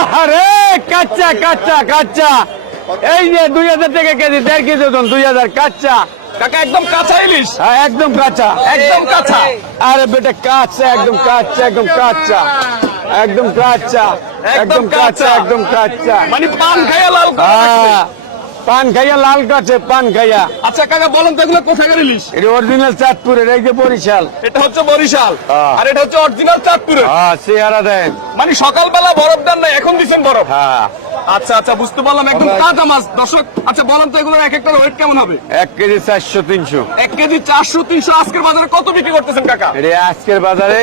আরে কাঁচা কাঁচা কাঁচা, এই যে 2000 টাকা কেজি, 1.5 কেজি ওজন, 2000 কাঁচা। কাকা একদম কাঁচা ইলিশ, হ্যাঁ একদম কাঁচা, একদম কাঁচা। আরে বেটা কাঁচা, একদম কাঁচা, একদম কাঁচা, একদম কাঁচা, একদম কাঁচা, একদম কাঁচা। মানে পান খাইয়া লাল করে রাখছে। হ্যাঁ, পান খাইয়া লাল কাছে, পান খাইয়া। আচ্ছা কাকা বলেন তো এগুলো কোথাকার ইলিশ? এটা অরিজিনাল চাঁদপুরের, এই যে বরিশাল। এটা হচ্ছে বরিশাল, হ্যাঁ। আর এটা হচ্ছে অরিজিনাল চাঁদপুরের। হ্যাঁ চেহারা দেন। মানে সকালবেলা বরফ দেন না, এখন দিচ্ছেন বরফ। হ্যাঁ আচ্ছা আচ্ছা বুঝতে পারলাম, একদম তাজা মাছ দর্শক। আচ্ছা বলেন তো এগুলোর এক একটার ওয়েট কেমন হবে? 1 কেজি 400-300। 1 কেজি 400-300। আজকের বাজারে কত বিক্রি করতেছেন কাকা? এটা আজকের বাজারে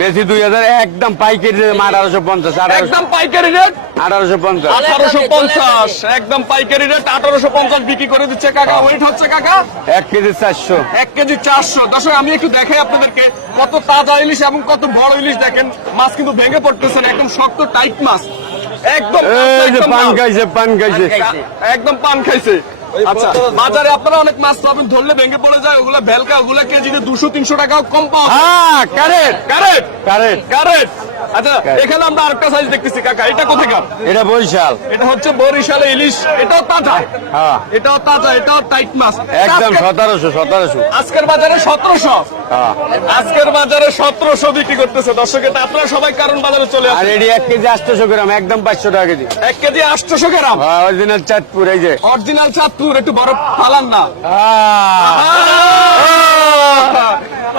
বেশি 2000, একদম পাইকারি 1850। একদম পাইকারি রেট 1850। 1850, একদম পাইকারি রেট 1850 বিক্রি করে দিচ্ছে কাকা। ওয়েট হচ্ছে কাকা 1 কেজি 400। 1 কেজি 400। দর্শক আমি একটু দেখাই আপনাদেরকে কত তাজা ইলিশ এবং কত বড় ইলিশ। দেখেন মাছ কিন্তু ভেঙে পড়তেছে না, একদম শক্ত টাইট মাছ, একদম এই যে একদম পান লাল। খাইছে, পান খাইছে। একদম পান খাইছে। আচ্ছা বাজারে আপনারা অনেক মাছ পাবেন ধরলে ভেঙে পড়ে যায়, ওগুলা ভেলকা, ওগুলা কেজিতে 200-300 টাকাও কম পাওয়া যায়। হ্যাঁ কারেক্ট কারেক্ট কারেক্ট। কারেক্ট। আচ্ছা Correct. এখানে আমরা আরেকটা সাইজ দেখতেছি কাকা, এটা কোথাকার? এটা বরিশাল। এটা হচ্ছে বরিশালে ইলিশ, এটাও তাজা, হ্যাঁ এটাও তাজা, এটাও টাইট মাছ। একদম আজকে- 1700। আজকের বাজারে 1700, হ্যাঁ আজকের বাজারে 1700 বিক্রি করতেছে দর্শক। এটা আপনারা সবাই কারণ বাজারে চলে আর আসেন। এটি 1 কেজি 800 গ্রাম, একদম 500 টাকা কেজি। 1 কেজি 800 গ্রাম, হ্যাঁ অরিজিনাল চাঁদপুর, এই যে। অরিজিনাল চাঁদপুর। একটু বরফ ফালান না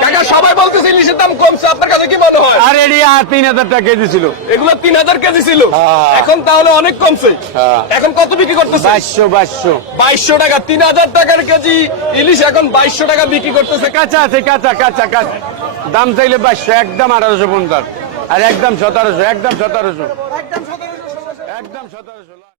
কাকা, সবাই বলতেছে ইলিশের দাম কমছে, আপনার কাছে কি মনে হয়? আর এটি 3000 টাকা কেজি ছিল। এগুলো 3000 কেজি ছিল, হ্যাঁ। এখন তাহলে অনেক কমছে। হ্যাঁ। এখন কত বিক্রি করতেছে? 2200। 2200 টাকা। 3000 টাকার কেজি ইলিশ এখন 2200 টাকা বিক্রি করতেছে। কাঁচা আছে, কাঁচা কাঁচা কাঁচা। দাম চাইলে 2200, একদম 1850। আর একদম 1700, একদম 1700, একদম 1700।